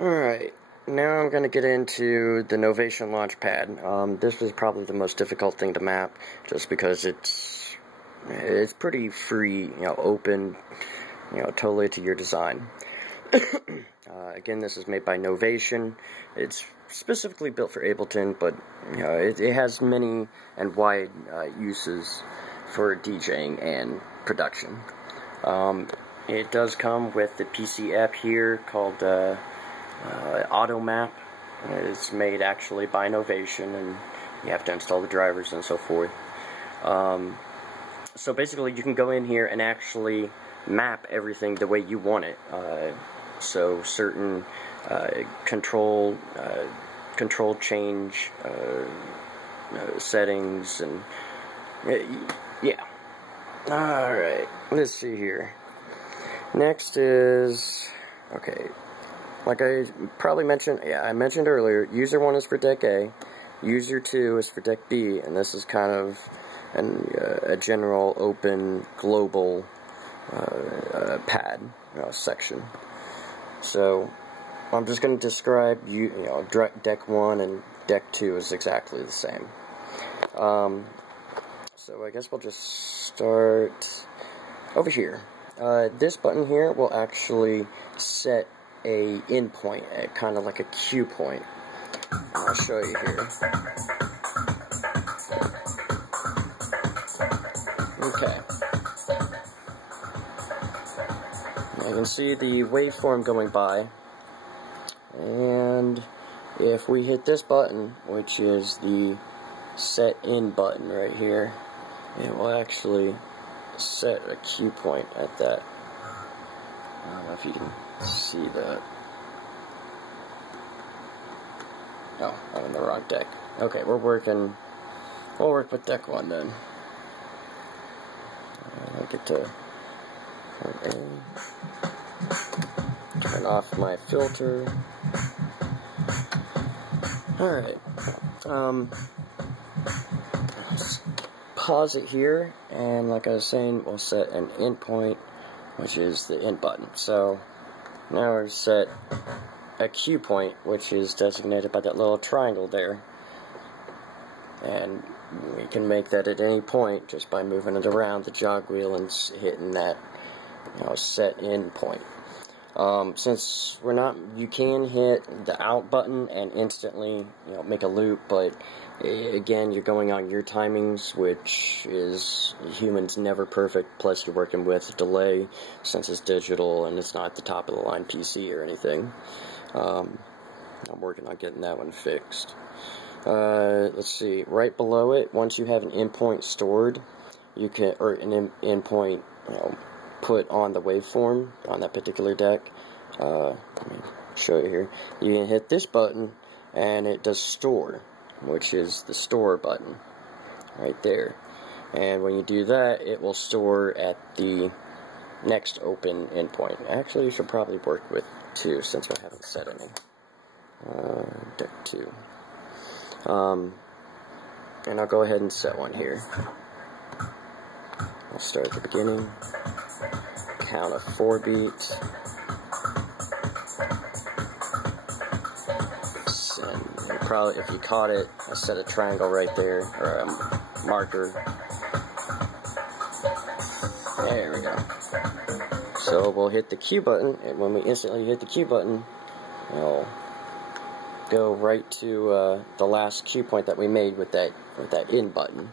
Alright, now I'm going to get into the Novation Launchpad. This was probably the most difficult thing to map, just because it's pretty free, open, totally to your design. Again, this is made by Novation. It's specifically built for Ableton, but it has many and wide uses for DJing and production. It does come with the PC app here called Auto Map. It's made actually by Novation, and you have to install the drivers and so forth. So basically, you can go in here and actually map everything the way you want it. So certain control change settings, and yeah. Alright, let's see here. Next is, okay, like I probably mentioned, I mentioned earlier, user 1 is for deck A, user 2 is for deck B, and this is kind of a general open global pad section. So I'm just going to describe deck 1 and deck 2 is exactly the same. So I guess we'll just start over here. This button here will actually set a in point, kind of like a cue point. I'll show you here. Okay. You can see the waveform going by, and if we hit this button, which is the set in button right here, it will actually set a cue point at that. I don't know if you can see that. Oh, I'm in the wrong deck. Okay, we'll work with deck 1 then. I get to turn off my filter. Alright. Pause it here, and like I was saying, we'll set an in point, which is the in button. So now we've set a cue point, which is designated by that little triangle there, and we can make that at any point just by moving it around the jog wheel and hitting that set in point. Since we're not, you can hit the out button and instantly make a loop, but again, you're going on your timings, which is, humans never perfect, plus you're working with delay since it's digital and it's not the top of the line PC or anything. I'm working on getting that one fixed. Let's see, right below it, once you have an endpoint stored, you can, or an endpoint put on the waveform on that particular deck, let me show you here. You can hit this button and it does store, which is the store button right there, and when you do that, it will store at the next open endpoint. Actually, you should probably work with 2 since I haven't set any. Deck 2. And I'll go ahead and set one here. I'll start at the beginning, count of 4 beats, and probably, if you caught it, I set a triangle right there, or a marker. There we go. So we'll hit the cue button, and when we instantly hit the cue button, we'll go right to the last cue point that we made with that in button.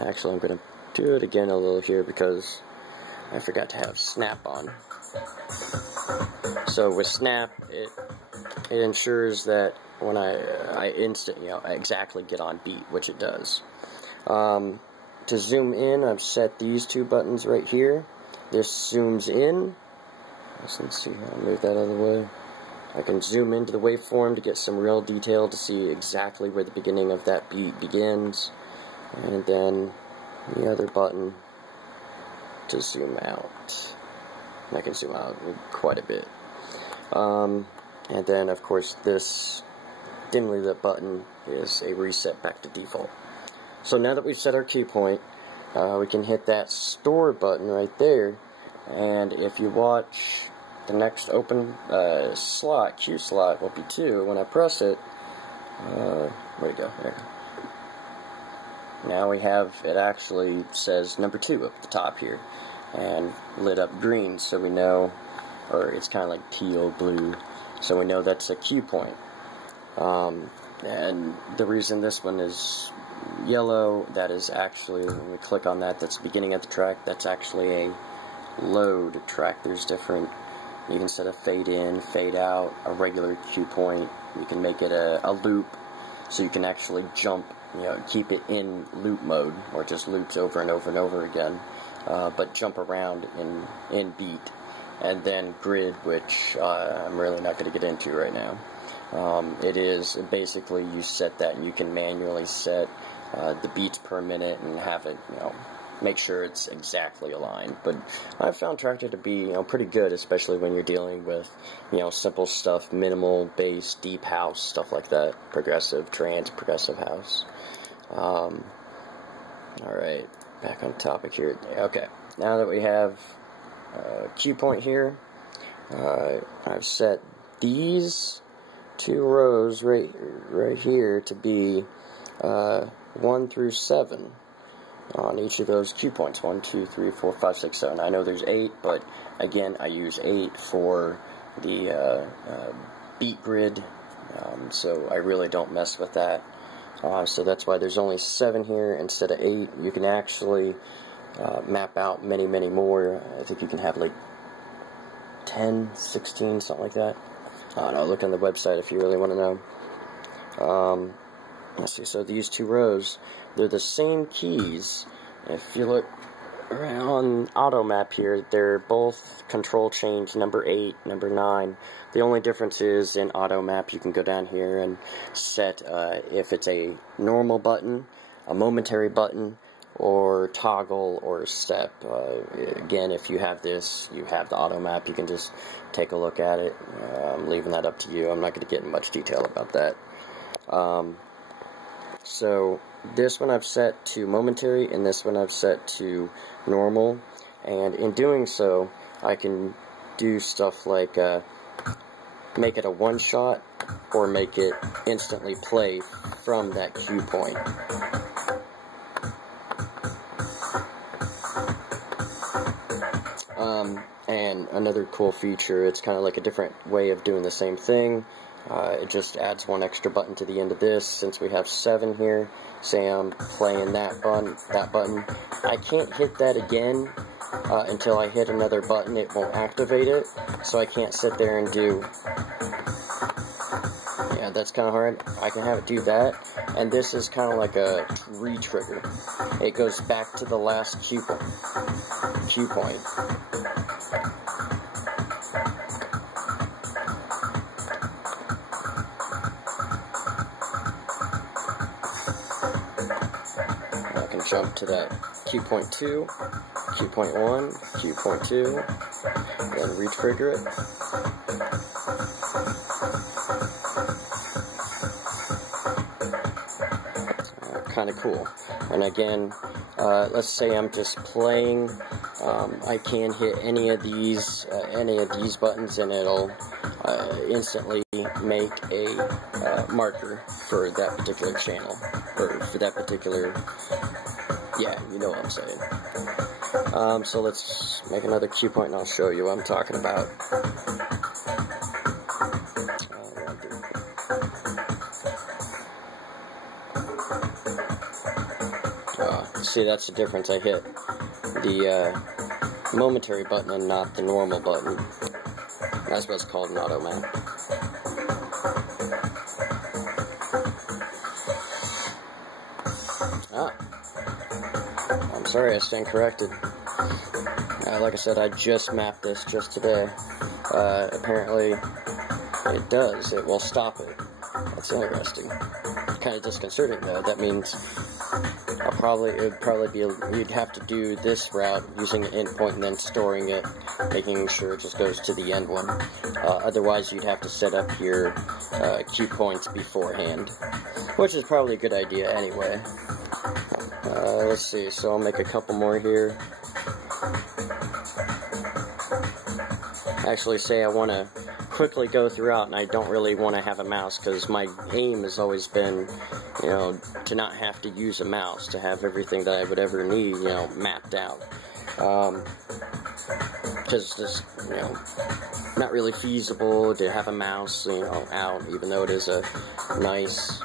Actually, I'm going to do it again a little here because I forgot to have snap on. So with snap, it ensures that when I exactly get on beat, which it does. To zoom in, I've set these 2 buttons right here. This zooms in. Let's see how I move that out of the way. I can zoom into the waveform to get some real detail to see exactly where the beginning of that beat begins, and then the other button to zoom out. And I can zoom out quite a bit. And then, of course, this dimly lit button is a reset back to default. So now that we've set our cue point, we can hit that store button right there, and if you watch the next open slot, Q slot, will be 2. When I press it, where'd it go? There. Now we have, it actually says number 2 up the top here, and lit up green, so we know, or it's kind of like teal blue, so we know that's a Q point. And the reason this one is yellow, that is actually, when we click on that, that's the beginning of the track, that's actually a load track. There's different, you can set a fade in, fade out, a regular cue point, you can make it a loop, so you can actually jump, keep it in loop mode, or just loops over and over and over again, but jump around in beat. And then grid, which I'm really not going to get into right now. It is basically, you set that, and you can manually set the beats per minute and have it, make sure it's exactly aligned. But I've found Traktor to be, pretty good, especially when you're dealing with, simple stuff, minimal bass, deep house, stuff like that, progressive trance, progressive house. Alright, back on topic here. Okay, now that we have cue point here, I've set these 2 rows right here to be 1 through 7 on each of those cue points. 1, 2, 3, 4, 5, 6, 7. I know there's 8, but again, I use 8 for the beat grid, so I really don't mess with that. So that's why there's only 7 here instead of 8. You can actually map out many more. I think you can have like 10, 16, something like that. I don't know, look on the website if you really want to know. Let's see, so these 2 rows, they're the same keys. If you look on auto map here, they're both control change number 8, number 9. The only difference is in auto map you can go down here and set if it's a normal button, a momentary button, or toggle or step. Again, if you have this, you have the auto map, you can just take a look at it. I'm leaving that up to you. I'm not going to get in much detail about that. So this one I've set to momentary, and this one I've set to normal, and in doing so I can do stuff like make it a one shot or make it instantly play from that cue point. And another cool feature, it's kind of like a different way of doing the same thing. It just adds 1 extra button to the end of this. Since we have 7 here, say I'm playing that button, I can't hit that again until I hit another button. It won't activate it, so I can't sit there and do, yeah, that's kind of hard. I can have it do that, and this is kind of like a re-trigger. It goes back to the last cue point. Jump to that cue point 2, cue point 1, cue point 2, then re-trigger it. Kind of cool. And again, let's say I'm just playing. I can hit any of these buttons, and it'll instantly make a marker for that particular channel, or for that particular. Yeah, you know what I'm saying. So let's make another cue point and I'll show you what I'm talking about. See, that's the difference. I hit the momentary button and not the normal button. That's what's called an auto map. I'm sorry, I stand corrected. Like I said, I just mapped this just today. Apparently, it does. It will stop it. That's interesting. Kind of disconcerting, though. That means it would probably be, you'd have to do this route using an endpoint and then storing it, making sure it just goes to the end one. Otherwise, you'd have to set up your cue points beforehand, which is probably a good idea anyway. Let's see, so I'll make a couple more here. actually say I want to quickly go throughout and I don't really want to have a mouse, because my aim has always been, you know, to not have to use a mouse, to have everything that I would ever need, you know, mapped out. Because it's, you know, not really feasible to have a mouse, you know, out, even though it is a nice,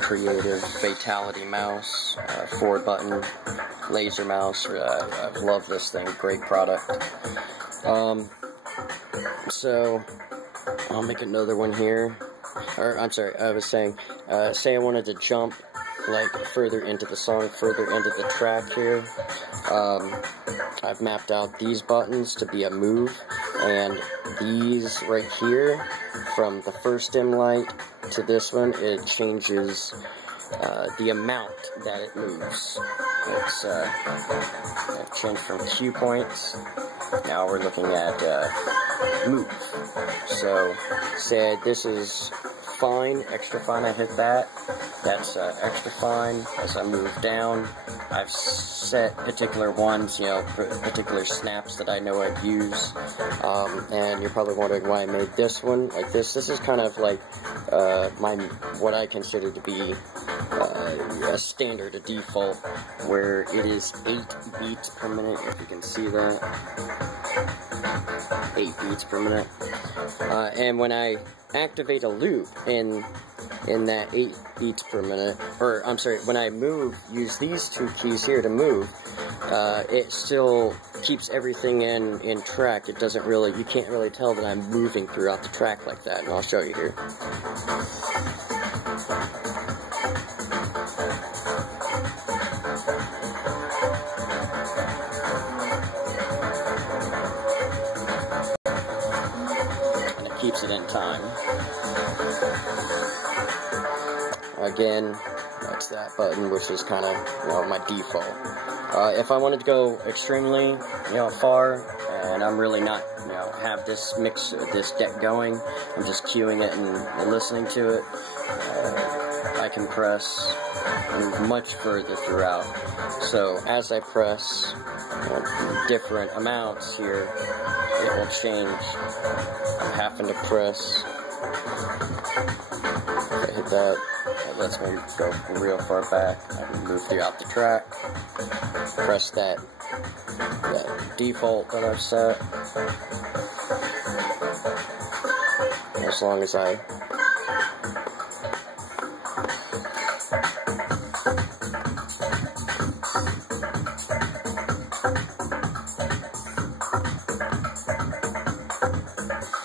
creative fatality mouse, 4-button laser mouse. I love this thing, great product. So I'll make another one here. Or I'm sorry, I was saying, say I wanted to jump like further into the song, further into the track here. I've mapped out these buttons to be a move, and these right here, from the first dim light to this one, it changes the amount that it moves. It's changed from cue points. Now we're looking at move. So, say this is fine, extra fine, I hit that. That's extra fine. As I move down, I've set particular ones, you know, particular snaps that I know I'd use. And you're probably wondering why I made this one like this. This is kind of like what I consider to be a standard, a default, where it is 8 beats per minute, if you can see that. 8 beats per minute. And when I activate a loop in that 8 beats per minute, or I'm sorry, when I use these two keys here to move, it still keeps everything in track. It doesn't really, you can't really tell that I'm moving throughout the track like that, and I'll show you here. Keeps it in time. Again, that's that button, which is kind of, you know, my default. If I wanted to go extremely, you know, far, and I'm really not, you know, have this deck going, I'm just cueing it and listening to it, I can press much further throughout. So as I press different amounts here, it will change. I'm having to press. If I hit that, that lets me go real far back. I can move throughout the track. Press that default that I've set. As long as I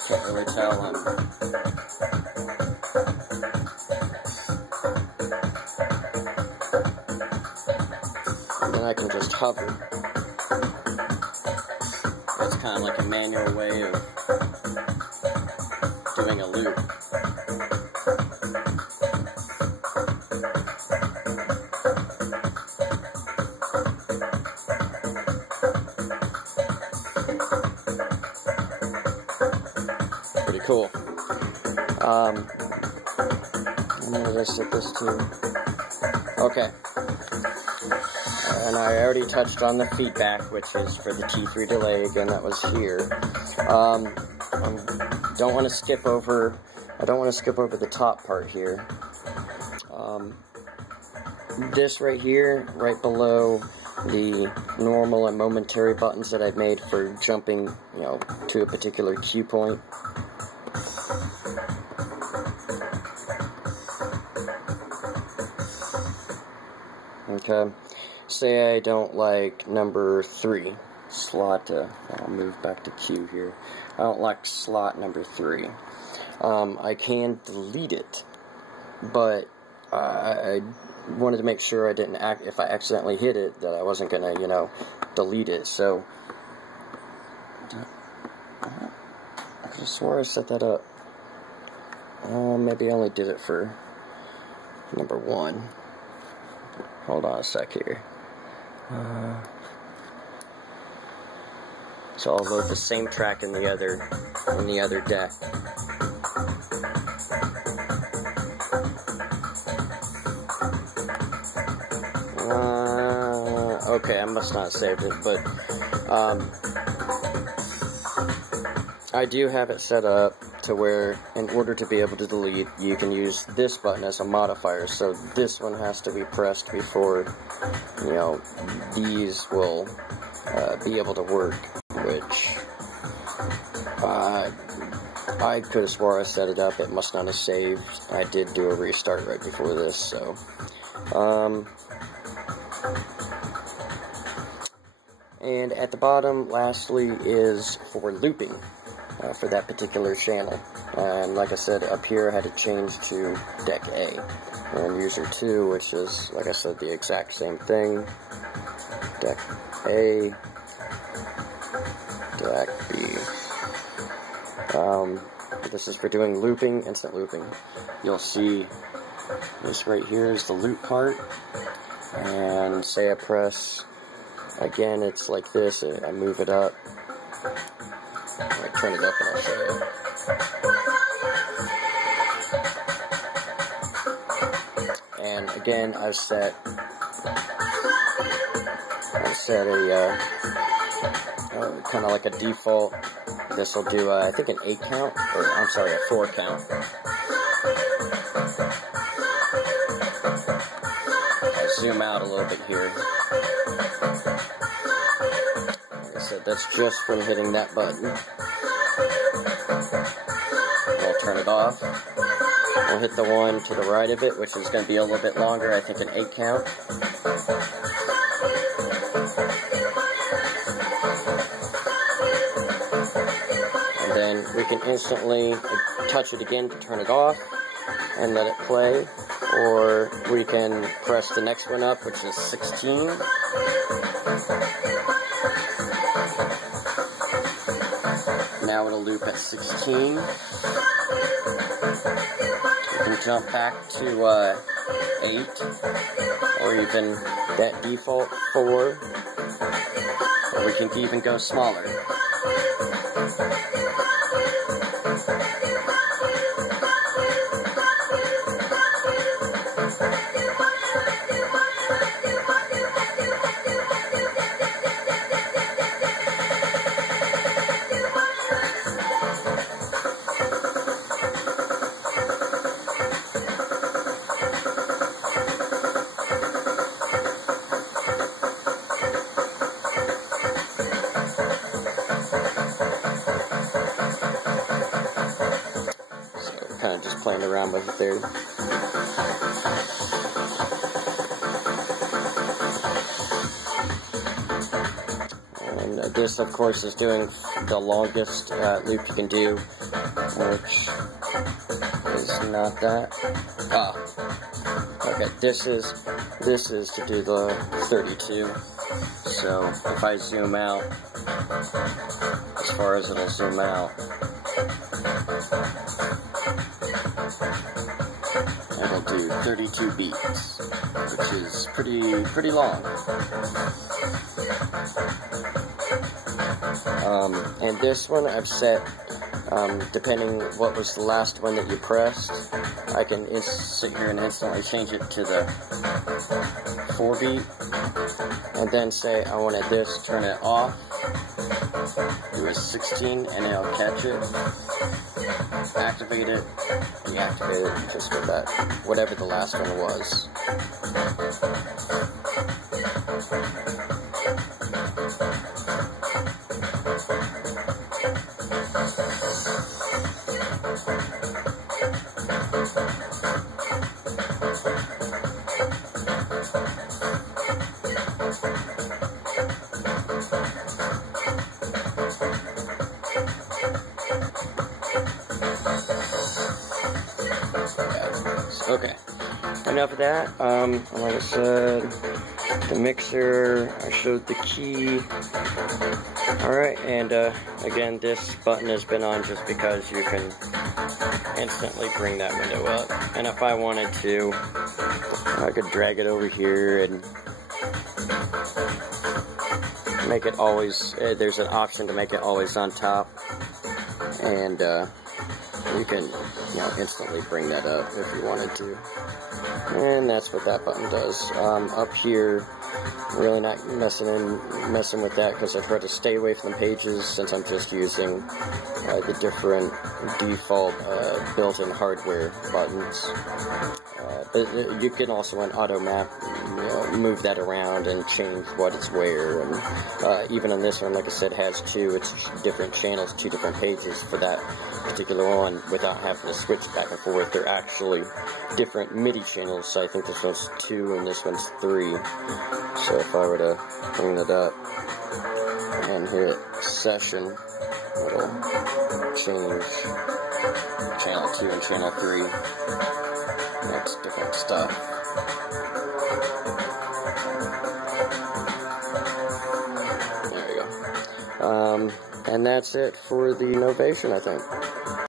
can't really tell and then I can just hover. That's kind of like a manual way of doing a loop. Pretty cool. And then I set this to, okay. And I already touched on the feedback, which is for the T3 delay. Again, that was here. Don't want to skip over. I don't want to skip over the top part here. This right here, right below the normal and momentary buttons that I've made for jumping, you know, to a particular cue point. Okay. Say I don't like number 3 slot. I'll move back to Q here. I don't like slot number 3. I can delete it, but I wanted to make sure I didn't if I accidentally hit it, that I wasn't gonna, you know, delete it. So I could have swore I set that up. Maybe I only did it for number 1. Hold on a sec here. So I'll load the same track in the other deck. Okay, I must not have saved it, but I do have it set up to where, in order to be able to delete, you can use this button as a modifier. So this one has to be pressed before, you know, these will be able to work, which I could have swore I set it up. It must not have saved. I did do a restart right before this, so. And at the bottom, lastly, is for looping. For that particular channel. And like I said, up here I had to change to deck A. And user 2, which is, like I said, the exact same thing. Deck A, deck B. This is for doing looping, instant looping. You'll see this right here is the loop part. And say I press, again, it's like this, I move it up. I'll turn it up and I'll show you. And again, I've set a kind of like a default. This will do I think an 8 count, or I'm sorry, a 4 count. I'll zoom out a little bit here. That's just from hitting that button. We'll turn it off. We'll hit the one to the right of it, which is going to be a little bit longer, I think an 8 count. And then we can instantly touch it again to turn it off and let it play. Or we can press the next one up, which is 16. Now it'll loop at 16. You can jump back to 8, or even that default 4, or we can even go smaller. Kind of just playing around with it there. And this, of course, is doing the longest loop you can do, which is not that. Okay, this is to do the 32. So if I zoom out, as far as it'll zoom out, it'll do 32 beats, which is pretty long. And this one I've set, depending what was the last one that you pressed, I can sit here and instantly change it to the 4 beat, and then say I wanted this, turn it off, do a 16, and it'll catch it, activate it, deactivate it, just go back, whatever the last one was. Okay, enough of that. Like I said, the mixer, I showed the key. Alright, and again, this button has been on just because you can instantly bring that window up. And if I wanted to, I could drag it over here and make it always, there's an option to make it always on top. And you can, instantly bring that up if you wanted to. And that's what that button does. Up here, really not messing with that, because I try to stay away from the pages since I'm just using the different default built-in hardware buttons. But you can also on auto map move that around and change what it's where, and even on this one, like I said, has it's different channels, 2 different pages for that particular one without having to switch back and forth. They're actually different MIDI channels, so I think this one's 2 and this one's 3. So if I were to clean it up and hit session, it'll change channel 2 and channel 3. That's different stuff. There you go. And that's it for the Novation, I think.